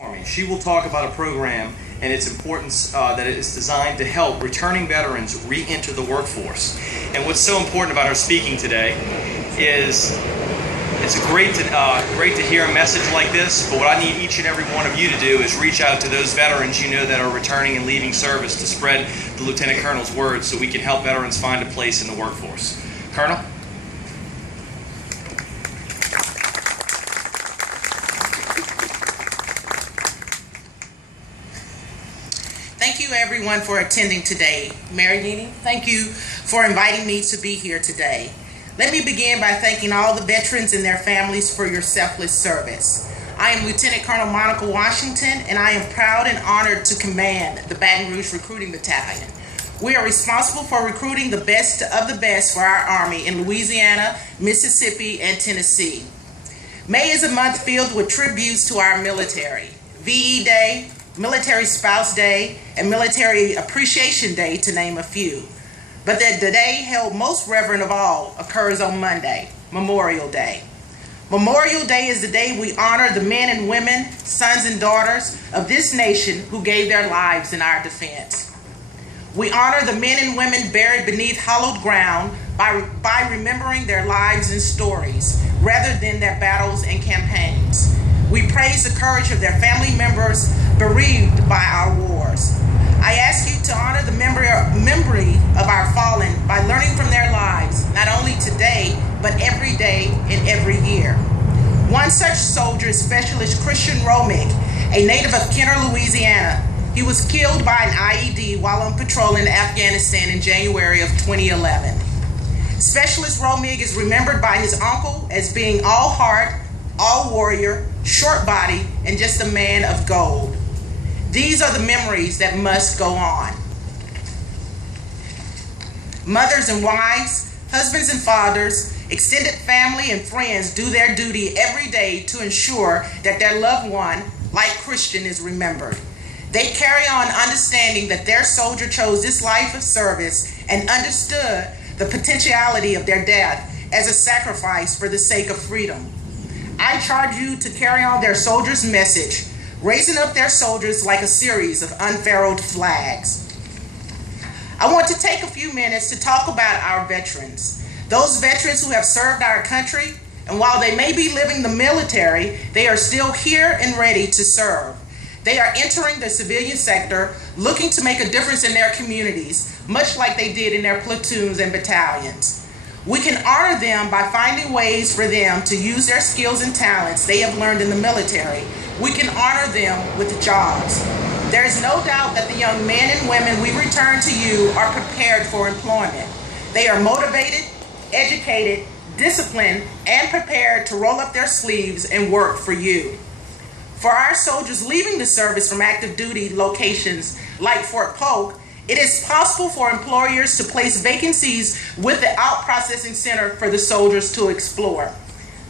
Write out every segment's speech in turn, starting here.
Army. She will talk about a program and its importance that it is designed to help returning veterans re-enter the workforce. And what's so important about her speaking today is it's great to hear a message like this, but what I need each and every one of you to do is reach out to those veterans you know that are returning and leaving service to spread the Lieutenant Colonel's words so we can help veterans find a place in the workforce. Colonel? Thank you everyone for attending today. Mary Nene, thank you for inviting me to be here today. Let me begin by thanking all the veterans and their families for your selfless service. I am Lieutenant Colonel Monica Washington, and I am proud and honored to command the Baton Rouge Recruiting Battalion. We are responsible for recruiting the best of the best for our Army in Louisiana, Mississippi, and Tennessee. May is a month filled with tributes to our military. VE Day, Military Spouse Day, and Military Appreciation Day, to name a few. But the day held most reverent of all occurs on Monday, Memorial Day. Memorial Day is the day we honor the men and women, sons and daughters of this nation who gave their lives in our defense. We honor the men and women buried beneath hallowed ground by remembering their lives and stories, rather than their battles and campaigns. We praise the courage of their family members bereaved by our wars. I ask you to honor the memory of our fallen by learning from their lives, not only today, but every day and every year. One such soldier is Specialist Christian Romig, a native of Kenner, Louisiana. He was killed by an IED while on patrol in Afghanistan in January of 2011. Specialist Romig is remembered by his uncle as being all heart, all warrior, short body, and just a man of gold. These are the memories that must go on. Mothers and wives, husbands and fathers, extended family and friends do their duty every day to ensure that their loved one, like Christian, is remembered. They carry on understanding that their soldier chose this life of service and understood the potentiality of their death as a sacrifice for the sake of freedom. I charge you to carry on their soldiers' message, raising up their soldiers like a series of unfurled flags. I want to take a few minutes to talk about our veterans, those veterans who have served our country, and while they may be leaving the military, they are still here and ready to serve. They are entering the civilian sector, looking to make a difference in their communities, much like they did in their platoons and battalions. We can honor them by finding ways for them to use their skills and talents they have learned in the military. We can honor them with jobs. There is no doubt that the young men and women we return to you are prepared for employment. They are motivated, educated, disciplined, and prepared to roll up their sleeves and work for you. For our soldiers leaving the service from active duty locations like Fort Polk, it is possible for employers to place vacancies with the Out Processing Center for the soldiers to explore.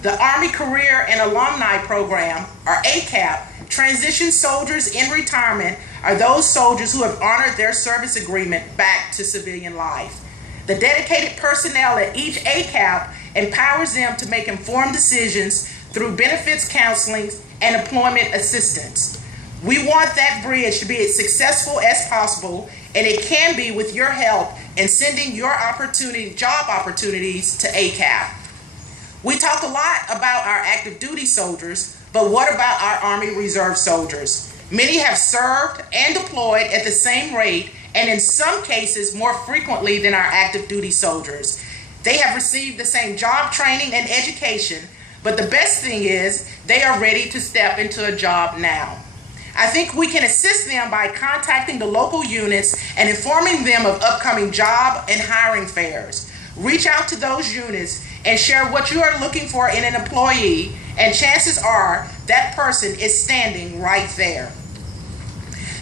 The Army Career and Alumni Program, or ACAP, transition soldiers in retirement are those soldiers who have honored their service agreement back to civilian life. The dedicated personnel at each ACAP empowers them to make informed decisions through benefits counseling and employment assistance. We want that bridge to be as successful as possible, and it can be with your help in sending your job opportunities to ACAP. We talk a lot about our active duty soldiers, but what about our Army Reserve soldiers? Many have served and deployed at the same rate, and in some cases more frequently than our active duty soldiers. They have received the same job training and education, but the best thing is they are ready to step into a job now. I think we can assist them by contacting the local units and informing them of upcoming job and hiring fairs. Reach out to those units and share what you are looking for in an employee, and chances are that person is standing right there.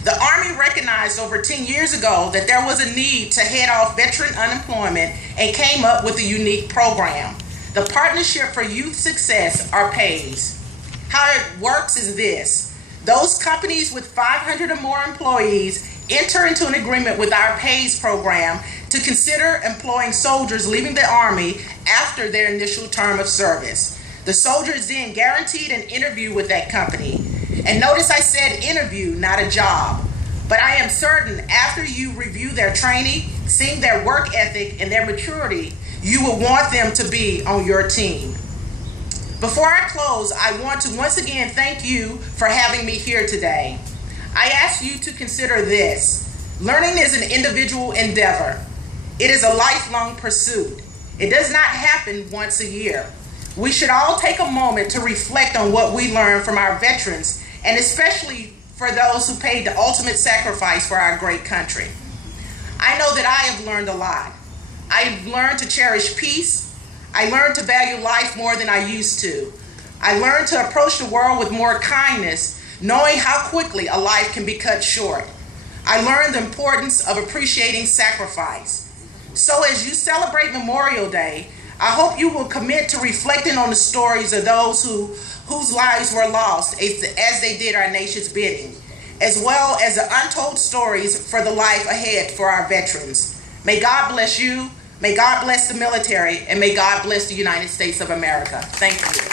The Army recognized over 10 years ago that there was a need to head off veteran unemployment and came up with a unique program. The Partnership for Youth Success, or PAYS. How it works is this. Those companies with 500 or more employees enter into an agreement with our PAYS program to consider employing soldiers leaving the Army after their initial term of service. The soldier is then guaranteed an interview with that company. And notice I said interview, not a job. But I am certain after you review their training, seeing their work ethic and their maturity, you will want them to be on your team. Before I close, I want to once again thank you for having me here today. I ask you to consider this. Learning is an individual endeavor. It is a lifelong pursuit. It does not happen once a year. We should all take a moment to reflect on what we learned from our veterans, and especially for those who paid the ultimate sacrifice for our great country. I know that I have learned a lot. I have learned to cherish peace. I learned to value life more than I used to. I learned to approach the world with more kindness, knowing how quickly a life can be cut short. I learned the importance of appreciating sacrifice. So as you celebrate Memorial Day, I hope you will commit to reflecting on the stories of those whose lives were lost as they did our nation's bidding, as well as the untold stories for the life ahead for our veterans. May God bless you, may God bless the military, and may God bless the United States of America. Thank you.